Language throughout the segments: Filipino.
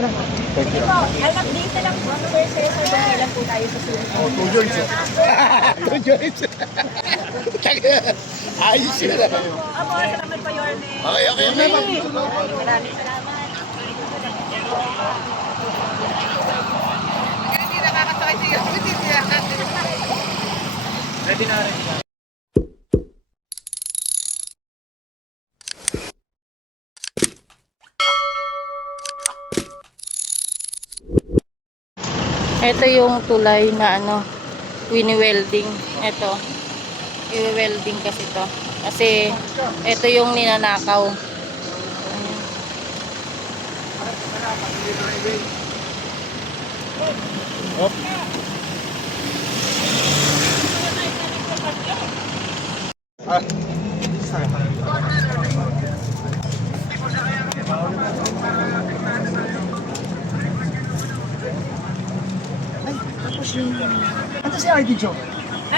Thank you. Ay, update na lang po. Ano ba sir, kung kailan po tayo sa sunod? Oh, 2 joints. 2 joints. Ayos yun. Opo, salamat pa, Yorme. Okay. Maraming salamat. Hindi nakakasakay siya. Ready na rin. Ito yung tulay na wini-welding. Ito. I-welding kasi to. Kasi ito yung ninanakaw. Ano si ID Joe?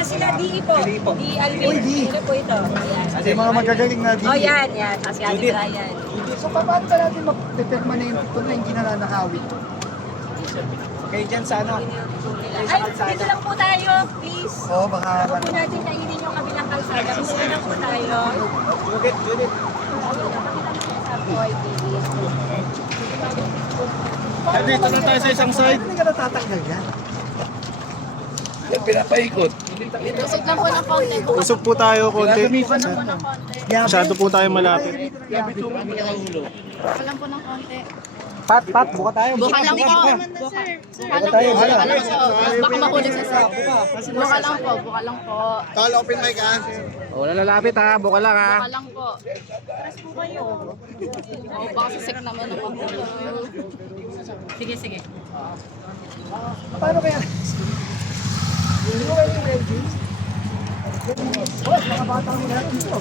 Sila DE po. DE Alvin. Sino po ito? Ayan. Kasi mga magagaling na dito. Oh, yan. Si Ate Brian. So paano ba natin mag-determine na yung ito na hindi na nakawit? Okay, dyan sa ano? Ay, dito lang po tayo, please. Oo, baka... Ako po natin kainin yung kabilang kalsada. Muna lang po tayo. Judith. Sa Boy TV. Dito na tayo sa isang side. Hindi ka natatanggal yan. Yan, pinapaikot. Usog lang po ng konti. Usog po tayo konti. Yabe. Masyado po tayo malapit. Buka lang po ng konti. Pat, buka tayo. Buka lang po. Buka lang po. Baka mahulog sa sir. Buka lang po. Tol, open mic ha. Wala lalapit ha. Buka lang ha. Buka lang po. Press po kayo. Oh, baka sasik naman ng mahulog. Sige. Paano kaya? Hindi mo kayo yung welding? Boss, mga bata mo na dito.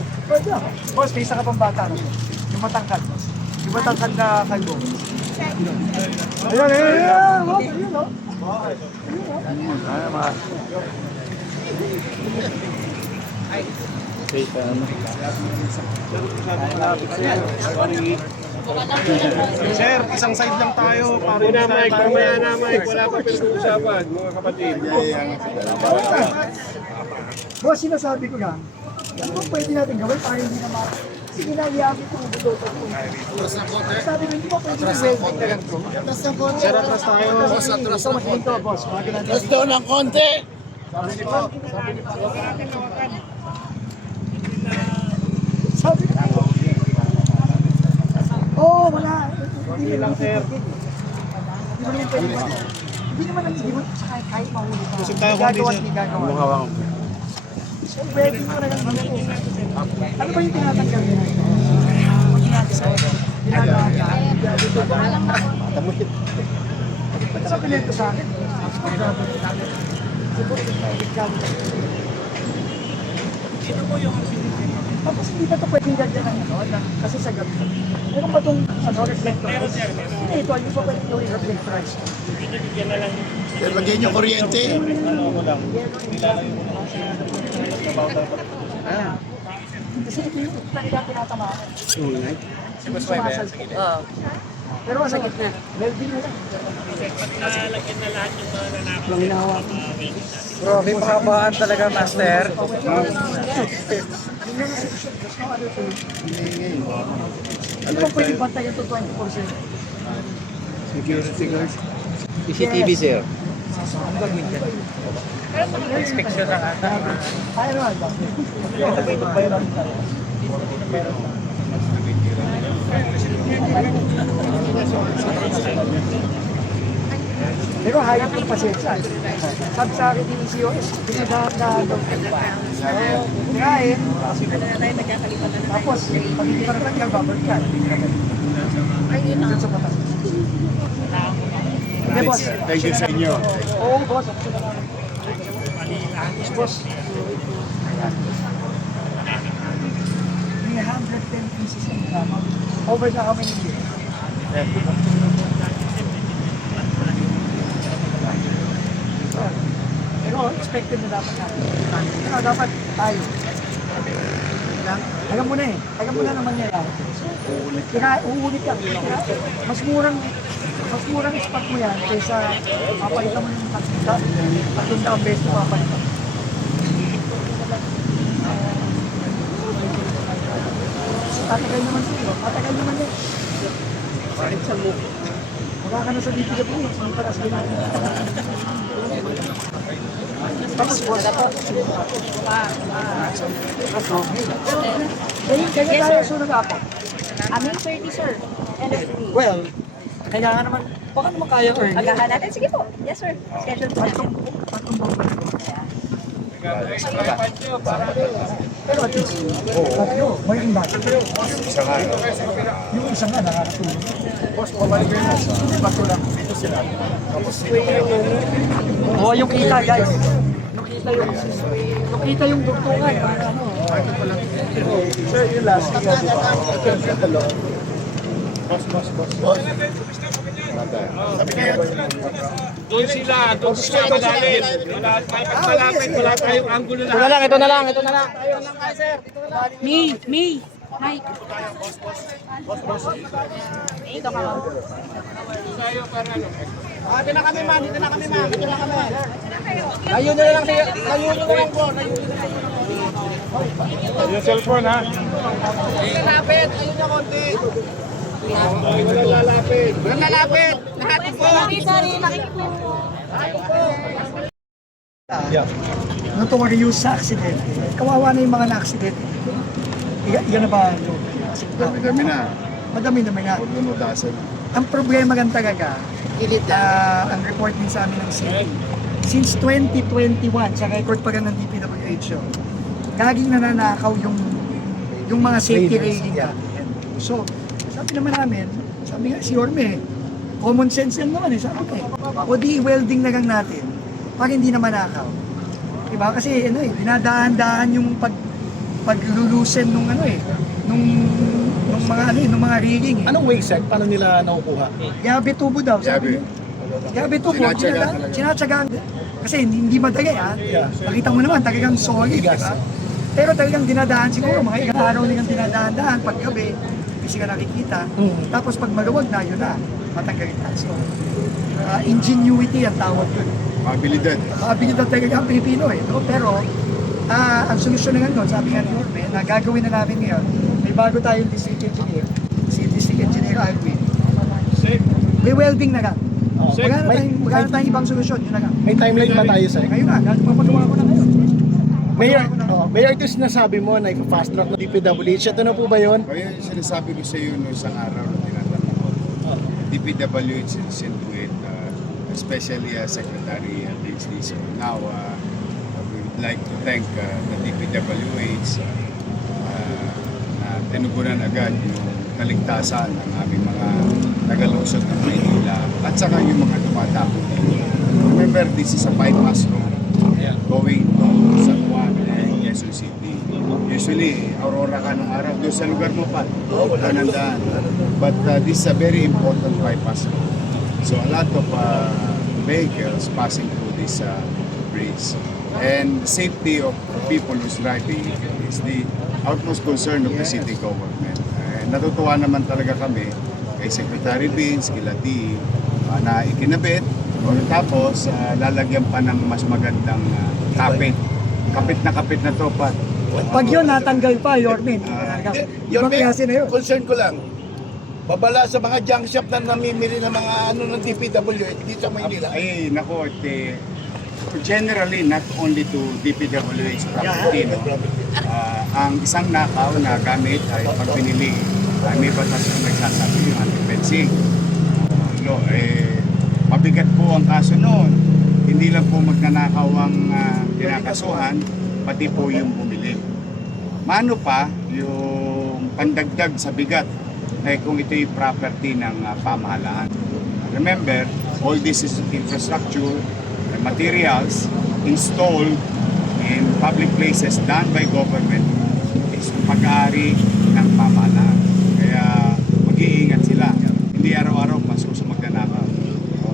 Boss, may isa ka pang bata. Yung matangkad. Yung matangkad na kalbo. Ayun. Boss, ayun o. Sir, isang side lang tayo. Para na Mike, mamaya na Mike. Wala pa pinag-uusapan, mga kapatid. Boss, sinasabi ko lang, ano ba pwede natin gawin para hindi naman sige na, iyabi ko ang budoto ko. Sabi ko, hindi ba pwede yung welding na lang ko? Sir, atras tayo. Ito, mahinto, boss. Let's down ng konti. Sabi ko, wala. Hindi lang, sir. Hindi naman nag-iwan sa kahit mahuli ka. Usog tayo konti, sir. Gagawa. So, welding mo na lang dito. Ano ba yung tinatanggal nila? Ginagawa ka? Buka lang po. Ba't sa pinito sa akin? Tapos hindi ba ito pwedeng ganyan ang kasi sa gabi. Meron ba itong reflector? Hindi ito, hindi ba pwedeng gawin reflector eyes? Yan, lagyan nyo kuryente. Kasi ito yung talaga pinatamaan. Sumasalpok. Pero ano, welding na lang. Nalagyan na lahat yung mga nanakaw. Lang hinahawa ko. Grabe, pakabaan talaga, master. Ano ba pwede bantayan ito 24/7? Security guards. CCTV, sir. Inspection lang ata. Ay, ano ba? Ito ba ito bayaran tayo? Pero hayop yung pasensya. Sabi sa akin yung COS, pinadahan daw. Kaya tapos, pag hindi ka natanggal, babalik ka. Ayun na. Okay, boss. Thank you sa inyo. Oo, boss. Boss. May 110 pieces in drama. Over na how many years? Pero expected na dapat natin. Dapat tayo. Alam mo na eh. Alam mo na naman niya yan. Uulit ka. Mas murang murang spot mo yan kaysa mapalitan mo yung tatlong daang beses na mapalitan. Tatagal naman sa'yo, tatagal naman yan. Wala ka na sa DPW, hindi pa kasi natin. Tapos boss, kaya tayo sunod ako. Aming 30, sir. NFB. Well, kailangan naman, baka naman kaya earn. Agahan natin. Sige po. Yes, sir. Schedule po natin. Patong bomba na ko. Pero at least, tatlo, may imbag. Yung isa nga nakakatulong. Oo, yung kita guys. Yung kita yung dugtungan. Sir, yung last. Doon sila madalin. Wala tayong angulo na. Ito na lang. May. Mike. Dito ka. Dito na kami, ma'am. Layo nyo na lang po. Yung cellphone ha. Lalapit, ayun na konti. Lalapit. Lahat po. Sorry. Nakikipo. Nung tumarius sa aksidente, kawawa na yung mga na-aksidente. Yan na ba? Madami na. Madami naman nga. Huwag mo dasan. Ang problema gan talaga, ang report din sa amin ng city, since 2021, sa record pa gan ng DPWH yun, laging nananakaw yung mga safety rating natin. So, sabi naman namin, sabi nga si Orme, common sense yan naman sabi ko o di welding na lang natin para hindi na manakaw. Diba? Kasi dinadahan-dahan yung paglulusen nung nung mga rigging. Anong way set? Paano nila nakukuha? Yabe tubo daw, sabi Yabe. niya. Yabe tubo, Sinatsagaan talaga. sinatsagaan. Kasi hindi madali Nakita mo naman, talagang solid, di ba? Pero talagang dinadaan siguro, mga ilang araw nilang dinadaan-daan, paggabi, hindi sila nakikita. Tapos pag maluwag na, yun na, matanggalin na. So, ingenuity ang tawag yun. Abilidad. Makabilidad talaga ang Pilipino no? Pero, ang solusyon na doon, sabi nga ni Orme, na gagawin na namin ngayon, may bago tayong district engineer, si District Engineer Alvin. May welding na lang. Wala na tayong ibang solusyon, yun na lang. May timeline ba tayo, sir? Ngayon na, magpapagawa ko na ngayon. Mayor, ito sinasabi mo na fast track na DPWH. Ito na po ba yun? Kaya yung sinasabi ko sa iyo noong isang araw na tinatanong ko, DPWH is into it, especially Secretary Dixley. So now, we would like to thank the DPWH na tinugunan agad yung kaligtasan ng aming mga nagalusot ng Maynila at saka yung mga tumatapos dito. Remember, this is a bypass road going to San Juan and Quezon City. Usually, Aurora ka nung araw, doon sa lugar mo pa, nanandaan. But this is a very important bypass road. So a lot of vehicles passing through this bridge. And safety of people who's driving is the utmost concern of the city government. Natutuwa naman talaga kami kay Secretary Vince, kila D, na ikinabit. Tapos lalagyan pa ng mas magandang kapit. Kapit na to, Pat. Pag yun natanggal pa, Yormin. Ibang klase na yun. Concern ko lang, babala sa mga junk shop na namimili ng mga ng DPWH dito sa Maynila. Ay, nako, generally, not only to DPWH property, no? Ang isang nakaw na gamit ay pag pinili, may batas na nagsasabi yung anti-fencing. Mabigat po ang kaso noon. Hindi lang po magnanakaw ang kinakasuhan, pati po yung bumili. Mano pa yung pandagdag sa bigat kung ito'y property ng pamahalaan. Remember, all this is infrastructure, materials installed in public places done by government is pag-aari ng pamahalaan. Kaya mag-iingat sila. Hindi araw-araw pasko sa magnanakaw.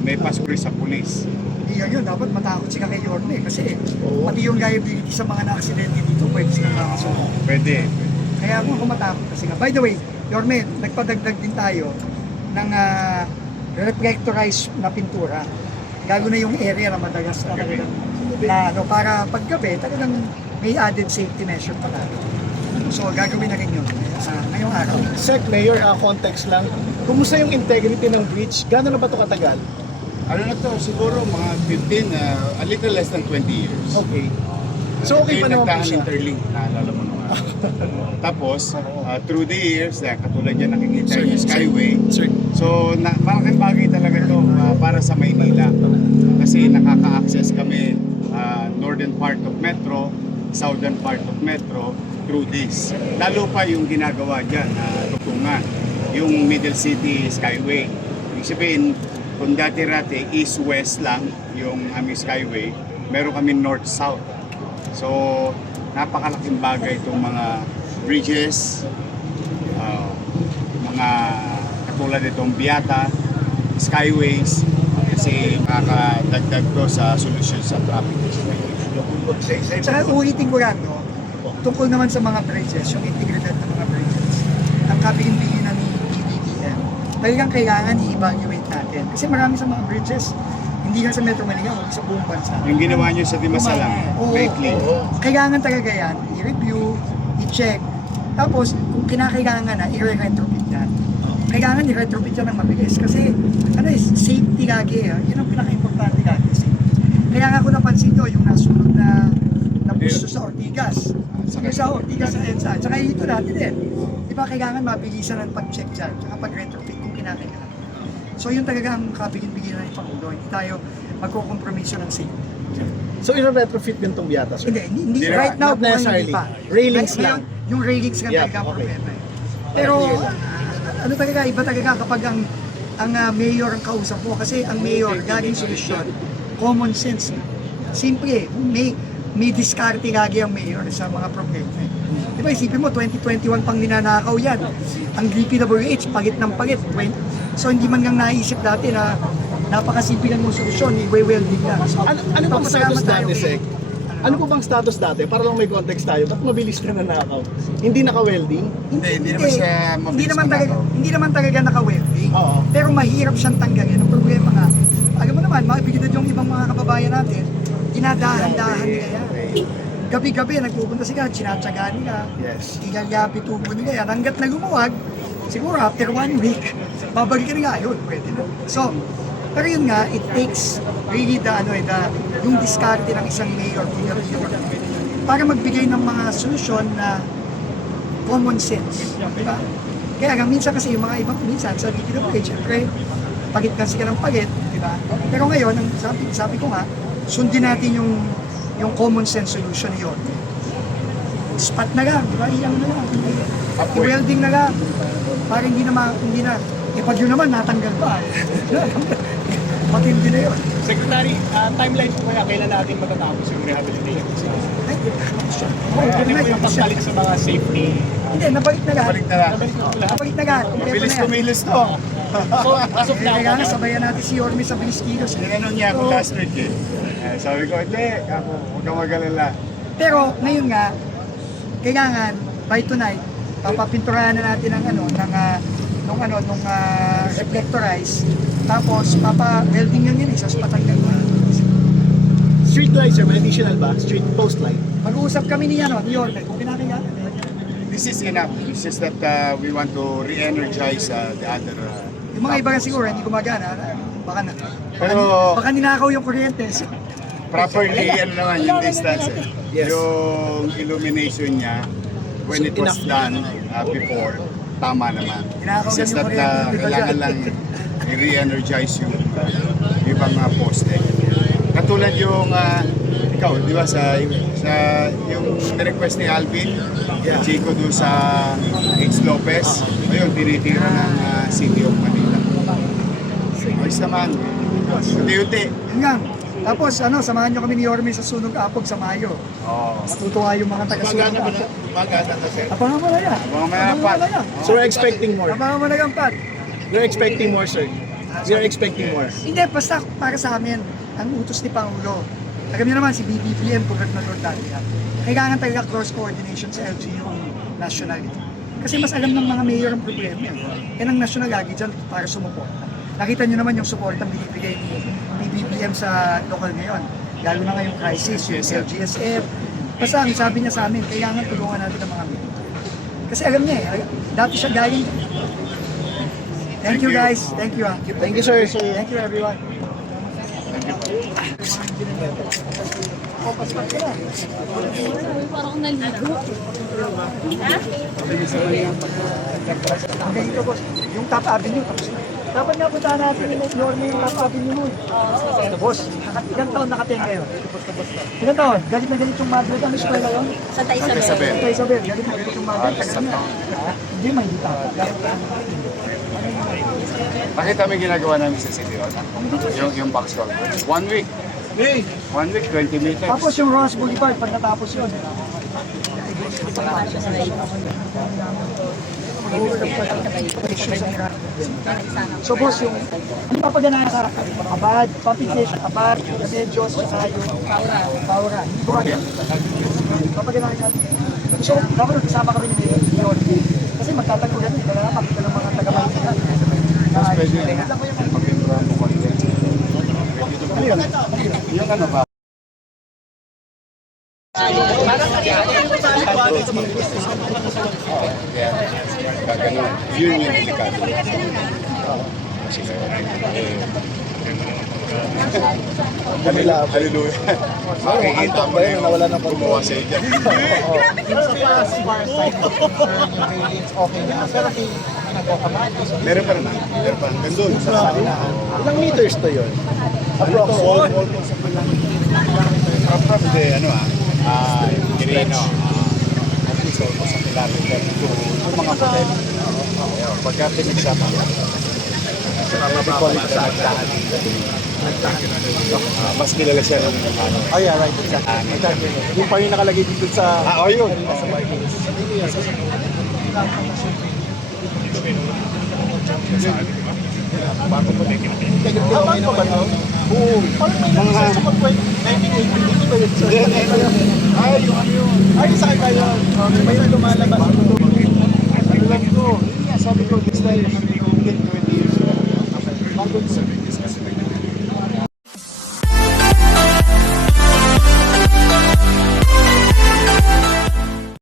May pasko rin sa pulis. Yun, dapat matakot sila kay Yorme kasi pati yung liability sa mga na-aksidente dito pwede sila makakasunod. Pwede. Kaya ako matakot kasi nga. By the way, Yorme, nagpadagdag din tayo ng reflectorized na pintura. Gago na yung area na madagas na talagang na ano, para paggabi talagang may added safety measure pa natin. So gagawin na rin yun ngayong araw. Sec, Mayor, context lang. Kumusta yung integrity ng bridge? Gano'n na ba ito katagal? Ano na to, siguro mga 15, a little less than 20 years. Okay. So okay pa naman po siya? Interlink, naalala mo naman. Tapos, through the years, katulad yan nakikita yung Skyway. Sir, So, malaking bagay talaga to para sa Maynila. Kasi nakaka-access kami northern part of Metro, southern part of Metro through this. Lalo pa yung ginagawa dyan, tutungan, yung Middle City Skyway. Ibig sabihin, kung dati-rati east-west lang yung aming Skyway, meron kami north-south. So, napakalaking bagay itong mga bridges, mga katulad itong Biata, Skyways, kasi makakadagdag to sa solusyon sa traffic. Tsaka ulitin ko lang, no? Tungkol naman sa mga bridges, yung integridad ng mga bridges, ang kabihin-bihin ni PBBM, talagang kailangan i-evaluate natin. Kasi marami sa mga bridges, hindi lang sa Metro Manila, kundi sa buong bansa. Yung ginawa nyo sa Dimasalam, Oo. lately. Kailangan talaga yan, i-review, i-check, tapos kung kinakailangan na, i-retrofit yan. Kailangan i-retrofit yan ng mabilis kasi ano safety lagi. Yan ang pinaka-importante lagi. Kaya nga kung napansin nyo, yung nasunod na pusto sa Ortigas. Yung sa Ortigas sa EDSA. Tsaka ito natin din. Di ba kailangan mabilisan ang pag-check dyan, tsaka pag-retrofit kung kinakailangan. So yun talaga ang kabigin-bigin ng Pangulo. Hindi tayo magkukompromiso ng safety. so i-retrofit din itong Biata, sir? Hindi. Hindi Right now, not mukhang necessarily. hindi pa. Railings Right lang. now, yung railings lang Yeah, talaga ang okay. problema. Pero ano talaga, iba talaga kapag ang mayor ang kausap mo. Kasi ang mayor, galing solusyon, common sense. Simple, may diskarte lagi ang mayor sa mga problema. Di ba, isipin mo, 2021 pang ninanakaw yan. Ang DPWH, pagit ng pagit. So hindi man lang naisip dati na napakasimple lang mong solusyon, i-welding lang. So, Ano bang papasalamat status tayo dati, kay- Sec? Ano po bang status dati? Para lang may context tayo. Ba't mabilis ka nanakaw? Hindi naka-welding? Hindi naman siya mabilis kumakaw. Hindi naman talaga naka-welding. Oo. Pero mahirap siyang tanggalin. Ang problema nga, alam mo naman, makipigitad yung ibang mga kababayan natin, dinadahan-dahan nila yan. Gabi-gabi, nagpupunta sila, sinatsagaan nila, Yes. ilalyapi tubo nila yan. Hanggat na lumuwag, siguro after 1 week, babalikan nga yun, pwede na. So, pero yun nga, it takes really yung diskarte ng isang mayor para magbigay ng mga solusyon na common sense. Diba? Kaya nga, minsan kasi yung mga ibang minsan, sabi ko na syempre, pagit na sila ng pagit, diba? Pero ngayon, ang sabi ko nga, sundin natin yung common sense solution yun. Spot na lang, diba? Iyang na lang. I-welding na lang. Para hindi na, pag yun naman, natanggal pa. Matindi na yun. Secretary, timeline po kaya kailan natin matatapos yung rehabilitation? Very nice. sa mga safety. Hindi, nabalik na lahat. Balik na lang. Nabalik na lahat. Kompleto Mabilis na yan. kumilos to. So, as of now, Kailangan sabayan natin si Yorme sa bilis kilos. Tinanong niya ako last week eh. Sabi ko, hindi, ako, huwag kang mag-alala. Pero ngayon nga, kailangan by tonight, papapinturahan na natin ng reflectorize. Tapos papa-welding lang yan, saspatan lang yun. street lights, sir, may additional ba? Street post light. Mag-uusap kami ni Yorme kung kinakailangan. This is enough. It's just that we want to re-energize the other... Yung mga iba siguro hindi gumagana, baka Pero- baka ninakaw yung kuryente. properly, ano naman, yung distance. Yes. Yung illumination niya, when So, it was enough. done before, tama naman. Tinakaw It's just lang yung that kuryente, di ba kailangan dyan? lang i-re-energize yung ibang mga poste. Katulad yung, ikaw, di ba, sa yung request ni Alvin, Yeah. Chico doon sa H. Lopez, ayun, tinitira ng City of Manila. Ayos naman. Unti-unti. Yun nga. Tapos samahan nyo kami ni Yorme sa sunog apog sa Mayo. Oh. Matutuwa yung mga taga-sunog apog. Maganda na sir. Abangan mo na yan. Mga mayapat. So we're expecting more. Abangan mo na yan, Pat. We're expecting more, sir. We're expecting more. Hindi, basta para sa amin, ang utos ni Pangulo. Alam niyo naman, si BBPM, Gobernador dati yan. Kailangan talaga cross coordination sa LGU national. Kasi mas alam ng mga mayor ang problema. Yan ang national lagi dyan para sumuporta. nakita nyo naman yung support ang binibigay ni PBBM sa local ngayon. Lalo na ngayong crisis, yung LGSF. Basta ang sabi niya sa amin, kailangan tulungan natin ang mga military. Kasi alam niya dati siya galing. Thank you guys. Thank you. Thank you, sir. Thank you everyone. Parang naligo. Ang ganito boss, yung Top Avenue tapos na. Dapat nga puntahan natin yung Yorme yung Top Avenue mo. Boss, ilang taon nakating kayo? Ilang taon? Galit na galit yung Madrid. Ano siya kayo? Santa Isabel. Santa Isabel, galit na galit yung Madrid. Hindi man, hindi tapat. Nakita mo yung ginagawa namin sa City Hall? Yung basketball. 1 week. 1 week, 20 meters. Tapos yung Ross Boulevard, pag natapos yun. So boss, yung ano pa paganahan sa Abad, pumping station, Abad, Remedios, saka yung Paura. Hindi ko kaya. Papaganahan natin. So, dapat kasama kami ni Mayor. Kasi magtatagpo natin, kailangan makita ng mga taga-Manila. Pwede na. Pag-improve mo konti. Yung ano ba? Kaya, gagano'n. Yun yung delikado. Kasi hallelujah. Makikita mo na yung nawala ng gumawa sa iyo. Okay na. Pero Meron pa naman. Meron pa. Gandun. ilang meters to yun? Approximately. From the, Quirino. At least almost a kilometer to mga hotel. Pagka pinagsama. Mas kilala siya ng ano. Oh yeah, right. Exactly. Yung pa yung nakalagay dito sa... Yun. Tama pa ba no? Oo. Parang may nasa sa 1980, hindi ba yun? Ay, sa akin kayo. May lumalabas. Ano lang ko? Sabi ko, this time, 20 years.